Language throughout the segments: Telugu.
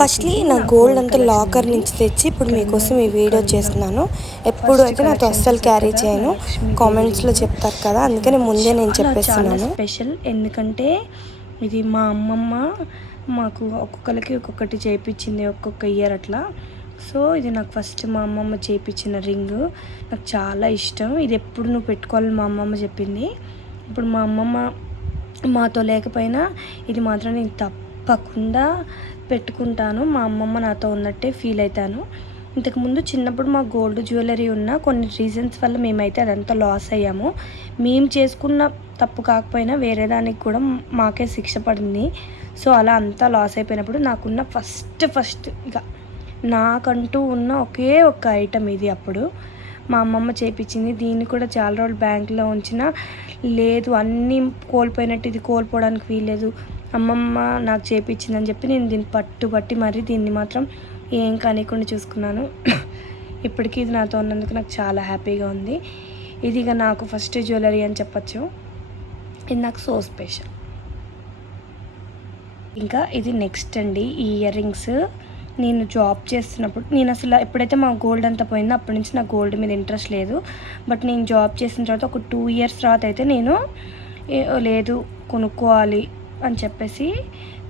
ఫస్ట్లీ నా గోల్డ్ అంతా లాకర్ నుంచి తెచ్చి ఇప్పుడు మీకోసం ఈ వీడియో చేస్తున్నాను. ఎప్పుడు అయితే నాతో అస్సలు క్యారీ చేయను, కామెంట్స్లో చెప్తారు కదా, అందుకని ముందే నేను చెప్పేస్తున్నాను. స్పెషల్ ఎందుకంటే ఇది మా అమ్మమ్మ మాకు ఒక్కొక్కరికి ఒక్కొక్కటి చేయించింది, ఒక్కొక్క ఇయర్ అట్లా. సో ఇది నాకు ఫస్ట్ మా అమ్మమ్మ చేయించిన రింగు. నాకు చాలా ఇష్టం. ఇది ఎప్పుడు నువ్వు పెట్టుకోవాలని మా అమ్మమ్మ చెప్పింది. ఇప్పుడు మా అమ్మమ్మ మాతో లేకపోయినా ఇది మాత్రం నేను తప్పకుండా పెట్టుకుంటాను. మా అమ్మమ్మ నాతో ఉన్నట్టే ఫీల్ అవుతాను. ఇంతకుముందు చిన్నప్పుడు మా గోల్డ్ జ్యువెలరీ ఉన్న కొన్ని రీజన్స్ వల్ల మేమైతే అదంతా లాస్ అయ్యాము. మేము చేసుకున్న తప్పు కాకపోయినా వేరే దానికి కూడా మాకే శిక్ష పడింది. సో అలా అంతా లాస్ అయిపోయినప్పుడు నాకున్న ఫస్ట్ ఇక నాకంటూ ఉన్న ఒకే ఒక్క ఐటమ్ ఇది. అప్పుడు మా అమ్మమ్మ చేయించింది. దీన్ని కూడా చాలా రోజులు బ్యాంకులో ఉంచిన లేదు, అన్నీ కోల్పోయినట్టు ఇది కోల్పోవడానికి వీల్లేదు, అమ్మమ్మ నాకు చేయించిందని చెప్పి నేను దీన్ని పట్టుబట్టి మరి దీన్ని మాత్రం ఏం కనీకుండా చూసుకున్నాను. ఇప్పటికీ ఇది నాతో ఉన్నందుకు నాకు చాలా హ్యాపీగా ఉంది. ఇది ఇక నాకు ఫస్ట్ జ్యువెలరీ అని చెప్పచ్చు. ఇది నాకు సో స్పెషల్. ఇంకా ఇది నెక్స్ట్ అండి, ఈ ఇయర్ రింగ్స్. నేను జాబ్ చేస్తున్నప్పుడు నేను అసలు ఎప్పుడైతే మా గోల్డ్ అంతా పోయిందో అప్పటి నుంచి నాకు గోల్డ్ మీద ఇంట్రెస్ట్ లేదు. బట్ నేను జాబ్ చేసిన తర్వాత ఒక 2 years తర్వాత అయితే నేను లేదు కొనుక్కోవాలి అని చెప్పేసి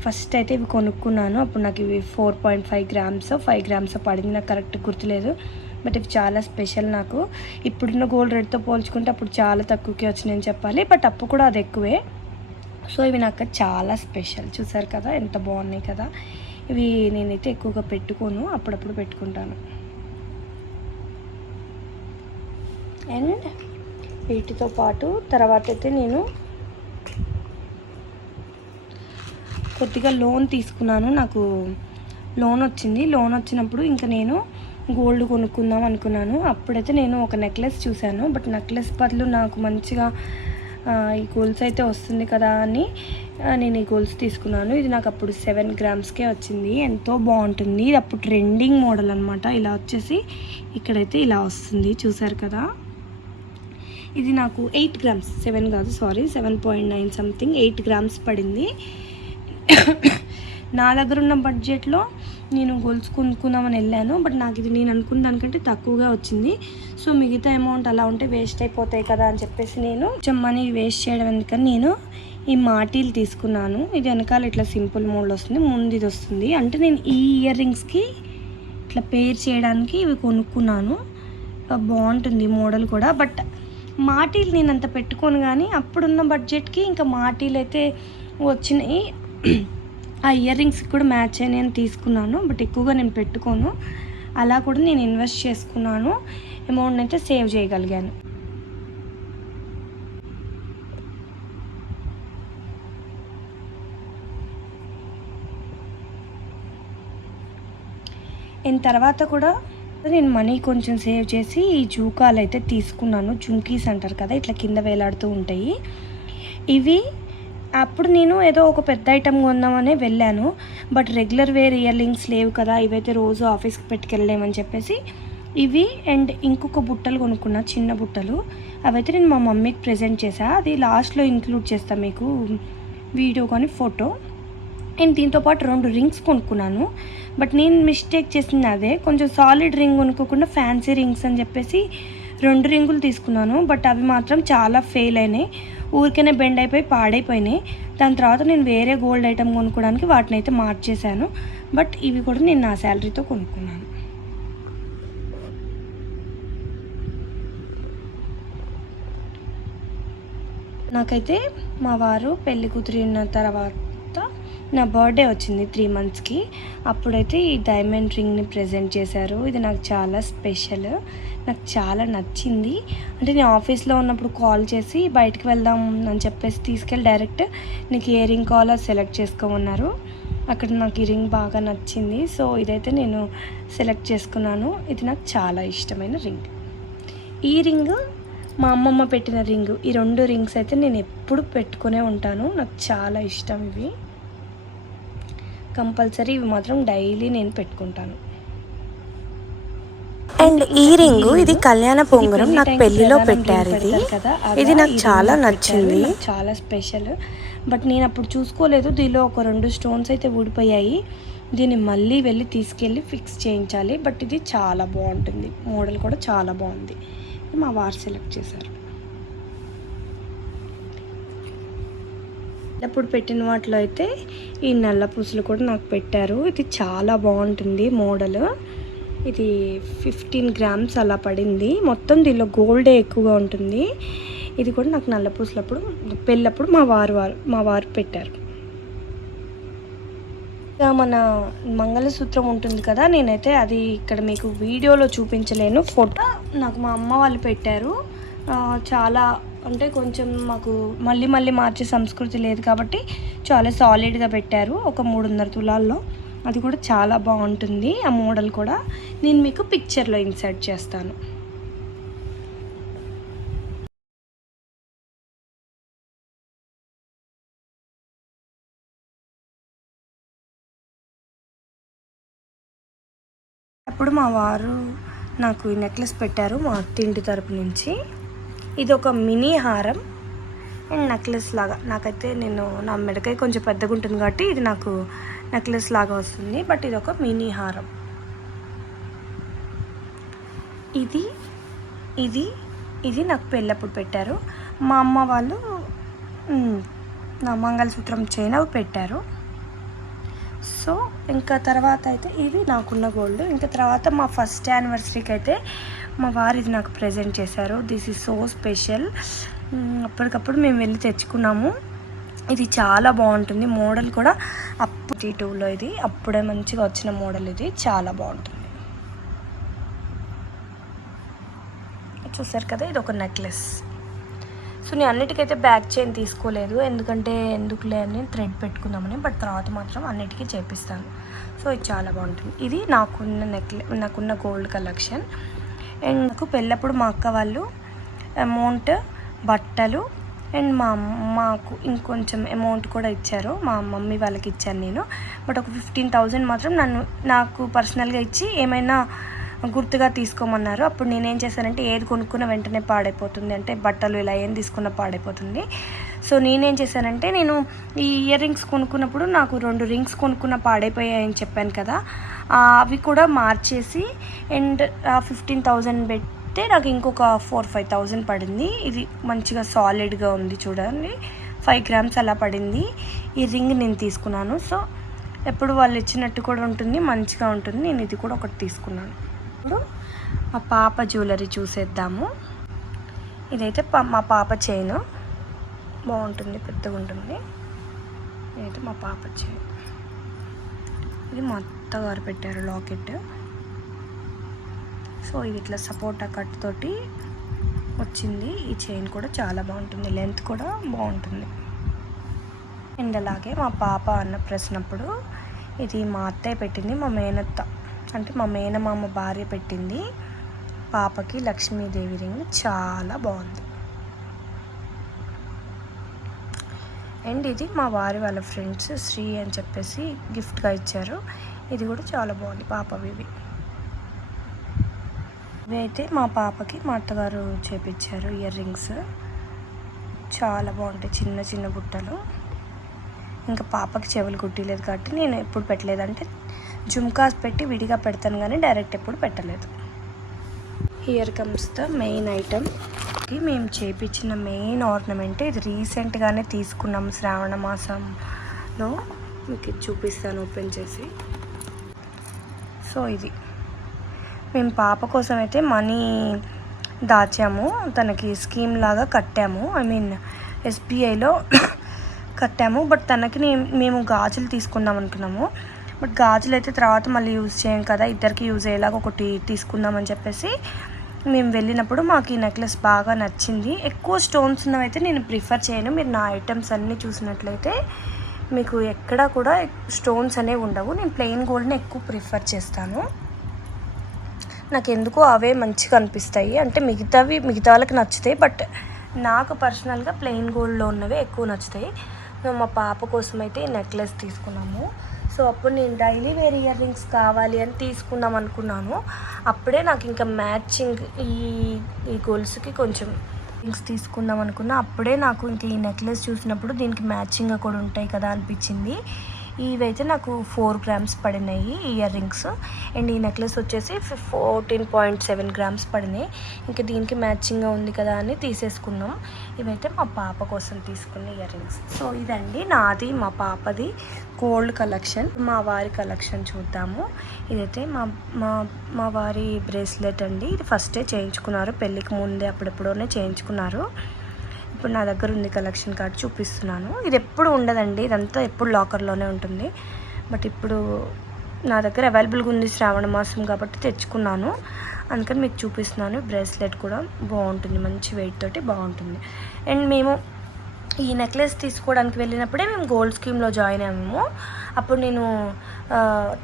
ఫస్ట్ అయితే ఇవి కొనుక్కున్నాను. అప్పుడు నాకు ఇవి 4.5 grams 5 grams పడింది, నాకు కరెక్ట్ గుర్తులేదు. బట్ ఇవి చాలా స్పెషల్ నాకు. ఇప్పుడున్న గోల్డ్ రేట్తో పోల్చుకుంటే అప్పుడు చాలా తక్కువకి వచ్చినాయని చెప్పాలి. బట్ అప్పుడు కూడా అది ఎక్కువే. సో ఇవి నాకు చాలా స్పెషల్. చూసారు కదా ఎంత బాగున్నాయి కదా. ఇవి నేనైతే ఎక్కువగా పెట్టుకోను, అప్పుడప్పుడు పెట్టుకుంటాను. అండ్ వీటితో పాటు తర్వాత అయితే నేను కొద్దిగా లోన్ తీసుకున్నాను. నాకు లోన్ వచ్చింది. లోన్ వచ్చినప్పుడు ఇంకా నేను గోల్డ్ కొనుక్కుందాం అనుకున్నాను. అప్పుడైతే నేను ఒక నెక్లెస్ చూశాను. బట్ నెక్లెస్ బదులు నాకు మంచిగా ఈ గోల్స్ అయితే వస్తుంది కదా అని నేను ఈ గోల్స్ తీసుకున్నాను. ఇది నాకు అప్పుడు 7 gramsకే వచ్చింది. ఎంతో బాగుంటుంది. ఇది అప్పుడు ట్రెండింగ్ మోడల్ అనమాట. ఇలా వచ్చేసి ఇక్కడైతే ఇలా వస్తుంది, చూసారు కదా. ఇది నాకు 8 grams, 7 కాదు సారీ, 7.9 సంథింగ్ 8 grams పడింది. నా దగ్గర ఉన్న బడ్జెట్లో నేను గొలుసు కొనుక్కుందామని వెళ్ళాను. బట్ నాకు ఇది నేను అనుకున్న దానికంటే తక్కువగా వచ్చింది. సో మిగతా అమౌంట్ అలా ఉంటే వేస్ట్ అయిపోతాయి కదా అని చెప్పేసి నేను కొంచెం మనీ వేస్ట్ చేయడం ఎందుకని నేను ఈ మాటీలు తీసుకున్నాను. ఇది వెనకాల ఇట్లా సింపుల్ మోడల్ వస్తుంది, ముందు ఇది వస్తుంది. అంటే నేను ఈ ఇయర్ రింగ్స్కి ఇట్లా పేర్ చేయడానికి ఇవి కొనుక్కున్నాను. బాగుంటుంది మోడల్ కూడా. బట్ మాటీలు నేను అంత పెట్టుకోను, కానీ అప్పుడున్న బడ్జెట్కి ఇంకా మాటీలు అయితే వచ్చినాయి. ఆ ఇయర్ రింగ్స్కి కూడా మ్యాచ్ అయినాయి అని తీసుకున్నాను. బట్ ఎక్కువగా నేను పెట్టుకోను. అలా కూడా నేను ఇన్వెస్ట్ చేసుకున్నాను, అమౌంట్ అయితే సేవ్ చేయగలిగాను. తర్వాత కూడా నేను మనీ కొంచెం సేవ్ చేసి ఈ జూకాలు అయితే తీసుకున్నాను. జుంకీస్ అంటారు కదా, ఇట్లా కింద వేలాడుతూ ఉంటాయి. ఇవి అప్పుడు నేను ఏదో ఒక పెద్ద ఐటమ్ కొందామనే వెళ్ళాను. But regular wear earrings లేవు కదా, ఇవైతే రోజు ఆఫీస్కి పెట్టుకెళ్ళలేమని చెప్పేసి ఇవి అండ్ ఇంకొక బుట్టలు కొనుక్కున్నా, చిన్న బుట్టలు. అవైతే నేను మా మమ్మీకి ప్రెజెంట్ చేశా. అది లాస్ట్లో ఇంక్లూడ్ చేస్తాను మీకు వీడియో కానీ ఫోటో. అండ్ దీంతోపాటు 2 రింగ్స్ కొనుక్కున్నాను. బట్ నేను మిస్టేక్ చేసింది అదే, కొంచెం సాలిడ్ రింగ్ కొనుక్కోకుండా ఫ్యాన్సీ రింగ్స్ అని చెప్పేసి 2 రింగులు తీసుకున్నాను. బట్ అవి మాత్రం చాలా ఫెయిల్ అయినాయి, ఊరికనే బెండ్ అయిపోయి పాడైపోయినాయి. దాని తర్వాత నేను వేరే గోల్డ్ ఐటమ్ కొనుక్కోవడానికి వాటిని అయితే మార్చేశాను. బట్ ఇవి కూడా నేను నా శాలరీతో కొనుక్కున్నాను. నాకైతే మా వారు పెళ్లి కుదిరిన తర్వాత నా బర్త్డే వచ్చింది 3 monthsకి. అప్పుడైతే ఈ డైమండ్ రింగ్ని ప్రెజెంట్ చేశారు. ఇది నాకు చాలా స్పెషల్, నాకు చాలా నచ్చింది. అంటే నేను ఆఫీస్లో ఉన్నప్పుడు కాల్ చేసి బయటకు వెళ్దాం అని చెప్పేసి తీసుకెళ్ళి డైరెక్ట్ నీకు ఏ రింగ్ కావాలో సెలెక్ట్ చేసుకోమన్నారు. అక్కడ నాకు ఈ రింగ్ బాగా నచ్చింది. సో ఇదైతే నేను సెలెక్ట్ చేసుకున్నాను. ఇది నాకు చాలా ఇష్టమైన రింగ్. ఈ రింగ్ మా అమ్మమ్మ పెట్టిన రింగు. ఈ 2 రింగ్స్ అయితే నేను ఎప్పుడు పెట్టుకునే ఉంటాను. నాకు చాలా ఇష్టం ఇవి. కంపల్సరీ ఇవి మాత్రం డైలీ నేను పెట్టుకుంటాను. అండ్ ఈ రింగు ఇది కళ్యాణ పొంగరం నాకు పెళ్లిలో పెట్టారు. ఇది నాకు చాలా నచ్చింది, చాలా స్పెషల్. బట్ నేను అప్పుడు చూసుకోలేదు, దీనిలో ఒక 2 స్టోన్స్ అయితే ఊడిపోయాయి. దీన్ని మళ్ళీ వెళ్ళి తీసుకెళ్ళి ఫిక్స్ చేయించాలి. బట్ ఇది చాలా బాగుంటుంది, మోడల్ కూడా చాలా బాగుంది. మా వారు సెలెక్ట్ చేశారు. అప్పుడు పెట్టిన వాటిలో అయితే ఈ నల్ల పూసలు కూడా నాకు పెట్టారు. ఇది చాలా బాగుంటుంది మోడల్. ఇది 15 గ్రామ్స్ అలా పడింది. మొత్తం దీనిలో గోల్డే ఎక్కువగా ఉంటుంది. ఇది కూడా నాకు నల్ల పూసలప్పుడు పెళ్ళప్పుడు మా వారు పెట్టారు. మన మంగళసూత్రం ఉంటుంది కదా, నేనైతే అది ఇక్కడ మీకు వీడియోలో చూపించలేను. ఫోటో నాకు మా అమ్మ వాళ్ళు పెట్టారు. చాలా అంటే కొంచెం మాకు మళ్ళీ మార్చే సంస్కృతి లేదు కాబట్టి చాలా సాలిడ్గా పెట్టారు. ఒక 3.5 తులాల్లో. అది కూడా చాలా బాగుంటుంది. ఆ మోడల్ కూడా నేను మీకు పిక్చర్లో ఇన్సర్ట్ చేస్తాను. అప్పుడు మా వారు నాకు ఈ నెక్లెస్ పెట్టారు మా అత్తింటి తరపు నుంచి. ఇది ఒక మినీ హారం అండ్ నెక్లెస్ లాగా. నాకైతే నా మెడకాయ కొంచెం పెద్దగా ఉంటుంది కాబట్టి ఇది నాకు నెక్లెస్ లాగా వస్తుంది. బట్ ఇది ఒక మినీ హారం. ఇది నాకు పెళ్ళప్పుడు పెట్టారు. మా అమ్మ వాళ్ళు నా మంగళసూత్రం చైన్ అవి పెట్టారు. సో ఇంకా తర్వాత అయితే ఇది నాకున్న గోల్డ్. ఇంకా తర్వాత మా ఫస్ట్ యానివర్సరీకి అయితే మా వారు ఇది నాకు ప్రజెంట్ చేశారు. This is so special. అప్పటికప్పుడు మేము వెళ్ళి తెచ్చుకున్నాము. ఇది చాలా బాగుంటుంది. మోడల్ కూడా అప్పుడు T2లో ఇది అప్పుడే మంచిగా వచ్చిన మోడల్. ఇది చాలా బాగుంటుంది. చూసారు కదా, ఇది ఒక నెక్లెస్. సో నేను అన్నిటికైతే బ్యాక్ చైన్ తీసుకోలేదు, ఎందుకులే అని థ్రెడ్ పెట్టుకుందామని. బట్ తర్వాత మాత్రం అన్నిటికీ చేపిస్తాను. సో ఇది చాలా బాగుంటుంది. ఇది నాకున్న గోల్డ్ కలెక్షన్. అండ్ నాకు పెళ్ళప్పుడు మా అక్క వాళ్ళు అమౌంట్, బట్టలు అండ్ మాకు ఇంకొంచెం అమౌంట్ కూడా ఇచ్చారు. మా మమ్మీ వాళ్ళకి ఇచ్చాను నేను. బట్ ఒక 15,000 మాత్రం నాకు పర్సనల్గా ఇచ్చి ఏమైనా గుర్తుగా తీసుకోమన్నారు. అప్పుడు నేనేం చేశానంటే ఏది కొనుక్కున్న వెంటనే పాడైపోతుంది, అంటే బట్టలు ఇలా ఏం తీసుకున్నా పాడైపోతుంది. సో నేనేం చేశానంటే నేను ఈ ఇయర్ రింగ్స్ కొనుక్కున్నప్పుడు నాకు 2 రింగ్స్ కొనుక్కున్న పాడైపోయాయని చెప్పాను కదా, అవి కూడా మార్చేసి అండ్ 15,000 పెడితే నాకు ఇంకొక 4-5,000 పడింది. ఇది మంచిగా సాలిడ్గా ఉంది చూడండి. 5 గ్రామ్స్ అలా పడింది. ఈ రింగ్ నేను తీసుకున్నాను. సో ఎప్పుడు వాళ్ళు ఇచ్చినట్టు కూడా ఉంటుంది, మంచిగా ఉంటుంది. నేను ఇది కూడా ఒకటి తీసుకున్నాను. ఇప్పుడు మా పాప జ్యువెలరీ చూసేద్దాము. ఇదైతే మా పాప చైన్ బాగుంటుంది, పెద్దగా ఉంటుంది. ఇదైతే మా పాప చైన్. ఇది మా అత్తగారు పెట్టారు లాకెట్. సో ఇది ఇట్లా సపోటా కట్ తోటి వచ్చింది. ఈ చైన్ కూడా చాలా బాగుంటుంది, లెంత్ కూడా బాగుంటుంది. అండ్ అలాగే మా పాప అన్న ప్రశ్నప్పుడు ఇది మా అత్తయ్య పెట్టింది. మా మేనత్త అంటే మా మేనమామ భార్య పెట్టింది పాపకి లక్ష్మీదేవి రింగ్. చాలా బాగుంది. అండ్ ఇది మా వారి వాళ్ళ ఫ్రెండ్స్ శ్రీ అని చెప్పేసి గిఫ్ట్గా ఇచ్చారు. ఇది కూడా చాలా బాగుంది పాపవి. ఇవి అయితే మా పాపకి మా అత్తగారు చేపించారు ఇయర్ రింగ్స్. చాలా బాగుంటాయి, చిన్న చిన్న బుట్టలు. ఇంకా పాపకి చెవులు కుట్టలేదు కాబట్టి నేను ఎప్పుడు పెట్టలేదంటే జుమ్కాస్ పెట్టి విడిగా పెడతాను కానీ డైరెక్ట్ ఎప్పుడు పెట్టలేదు. Here comes the main item. మేము చేపించిన మెయిన్ ఆర్నమెంట్ ఇది. రీసెంట్గానే తీసుకున్నాము శ్రావణ మాసంలో. మీకు చూపిస్తాను ఓపెన్ చేసి. సో ఇది మేము పాప కోసం అయితే మనీ దాచాము, తనకి స్కీమ్ లాగా కట్టాము. SBIలో కట్టాము. బట్ తనకి మేము గాజులు తీసుకుందాం అనుకున్నాము. బట్ గాజులు అయితే తర్వాత మళ్ళీ యూజ్ చేయం కదా, ఇద్దరికి యూజ్ అయ్యేలాగా ఒకటి తీసుకుందామని చెప్పేసి మేము వెళ్ళినప్పుడు మాకు ఈ నెక్లెస్ బాగా నచ్చింది. ఎక్కువ స్టోన్స్ ఉన్నవైతే నేను ప్రిఫర్ చేయను. మీరు నా ఐటమ్స్ అన్నీ చూసినట్లయితే మీకు ఎక్కడా కూడా స్టోన్స్ అనేవి ఉండవు. నేను ప్లెయిన్ గోల్డ్ని ఎక్కువ ప్రిఫర్ చేస్తాను. నాకు ఎందుకో అవే మంచిగా అనిపిస్తాయి. అంటే మిగతా వాళ్ళకి నచ్చుతాయి, బట్ నాకు పర్సనల్గా ప్లెయిన్ గోల్డ్లో ఉన్నవే ఎక్కువ నచ్చుతాయి. మా పాప కోసం అయితే ఈ నెక్లెస్ తీసుకున్నాము. సో అప్పుడు నేను డైలీ వేర్ ఇయర్ రింగ్స్ కావాలి అని తీసుకుందాం అనుకున్నాను. అప్పుడే నాకు ఇంకా మ్యాచింగ్ ఈ గొలుసుకి కొంచెం రింగ్స్ తీసుకుందాం అనుకున్నా. అప్పుడే నాకు ఇంక ఈ నెక్లెస్ చూసినప్పుడు దీనికి మ్యాచింగ్గా కూడా ఉంటాయి కదా అనిపించింది. ఇవైతే నాకు 4 గ్రామ్స్ పడినాయి ఇయర్ రింగ్స్. అండ్ ఈ నెక్లెస్ వచ్చేసి 14.7 గ్రామ్స్ పడినాయి. ఇంకా దీనికి మ్యాచింగ్గా ఉంది కదా అని తీసేసుకున్నాం. ఇవైతే మా పాప కోసం తీసుకున్న ఇయర్ రింగ్స్. సో ఇదండి నాది మా పాపది గోల్డ్ కలెక్షన్. మా వారి కలెక్షన్ చూద్దాము. ఇదైతే మా వారి బ్రేస్లెట్ అండి. ఇది ఫస్టే చేయించుకున్నారు, పెళ్ళికి ముందే అప్పుడెప్పుడోనే చేయించుకున్నారు. ఇప్పుడు నా దగ్గర ఉంది కలెక్షన్ కార్డ్, చూపిస్తున్నాను. ఇది ఎప్పుడు ఉండదండి, ఇదంతా ఎప్పుడు లాకర్లోనే ఉంటుంది. బట్ ఇప్పుడు నా దగ్గర అవైలబుల్గా ఉంది, శ్రావణ మాసం కాబట్టి తెచ్చుకున్నాను, అందుకని మీకు చూపిస్తున్నాను. బ్రేస్లెట్ కూడా బాగుంటుంది, మంచి వెయిట్ తోటి బాగుంటుంది. అండ్ మేము ఈ నెక్లెస్ తీసుకోవడానికి వెళ్ళినప్పుడే మేము గోల్డ్ స్కీమ్లో జాయిన్ అయ్యాము. అప్పుడు నేను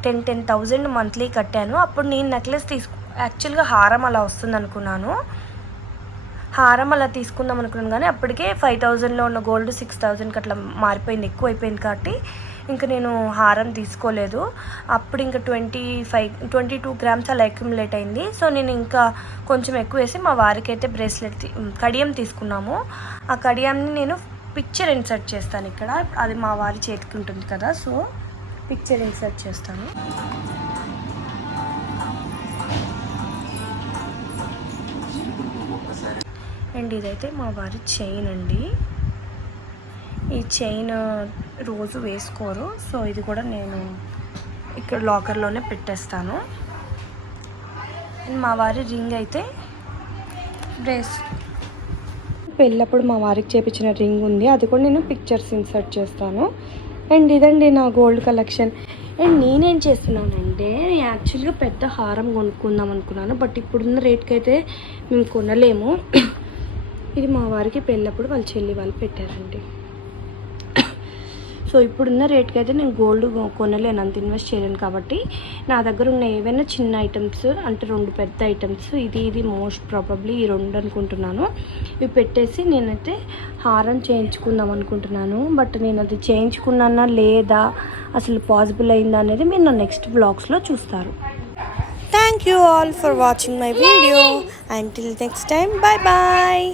10,000 మంత్లీ కట్టాను. అప్పుడు నేను నెక్లెస్ యాక్చువల్గా హారం అలా వస్తుంది అనుకున్నాను, హారం అలా తీసుకుందాం అనుకున్నాను. కానీ అప్పటికే 5,000లో ఉన్న గోల్డ్ 6,000కి అట్లా మారిపోయింది, ఎక్కువ అయిపోయింది. కాబట్టి ఇంకా నేను హారం తీసుకోలేదు. అప్పుడు ఇంకా 22 గ్రామ్స్ అలా అక్యుములేట్ అయింది. సో నేను ఇంకా కొంచెం ఎక్కువ వేసి మా వారికి అయితే బ్రేస్లెట్ కడియం తీసుకున్నాము. ఆ కడియాన్ని నేను పిక్చర్ ఇన్సర్ట్ చేస్తాను ఇక్కడ, అది మా వారి చేతికి ఉంటుంది కదా, సో పిక్చర్ ఇన్సర్ట్ చేస్తాను. అండ్ ఇదైతే మా వారి చైన్ అండి. ఈ చైన్ రోజు వేసుకోరు, సో ఇది కూడా నేను ఇక్కడ లాకర్లోనే పెట్టేస్తాను. అండ్ మా వారి రింగ్ అయితే పెళ్ళప్పుడు మా వారికి చేపించిన రింగ్ ఉంది, అది కూడా నేను పిక్చర్స్ ఇన్సర్ట్ చేస్తాను. అండ్ ఇదండి నా గోల్డ్ కలెక్షన్. అండ్ నేనేం చేస్తున్నానంటే యాక్చువల్గా పెద్ద హారం కొనుక్కుందాం అనుకున్నాను, బట్ ఇప్పుడున్న రేట్కి అయితే మేము కొనలేము. ఇది మా వారికి పెళ్ళప్పుడు వాళ్ళ చెల్లి వాళ్ళు పెట్టారండి. సో ఇప్పుడున్న రేట్కి అయితే నేను గోల్డ్ కొనలేను, అంత ఇన్వెస్ట్ చేయలేను. కాబట్టి నా దగ్గర ఉన్న ఏవైనా చిన్న ఐటమ్స్, అంటే 2 పెద్ద ఐటమ్స్, ఇది మోస్ట్ ప్రాబబ్లీ ఈ 2 అనుకుంటున్నాను, ఇవి పెట్టేసి నేనైతే హారం చేయించుకుందాం అనుకుంటున్నాను. బట్ నేను అది చేయించుకున్నానా లేదా, అసలు పాసిబుల్ అయిందా అనేది మీరు నా నెక్స్ట్ వ్లాగ్స్లో చూస్తారు. Thank you all for watching my video. Until next time, bye bye.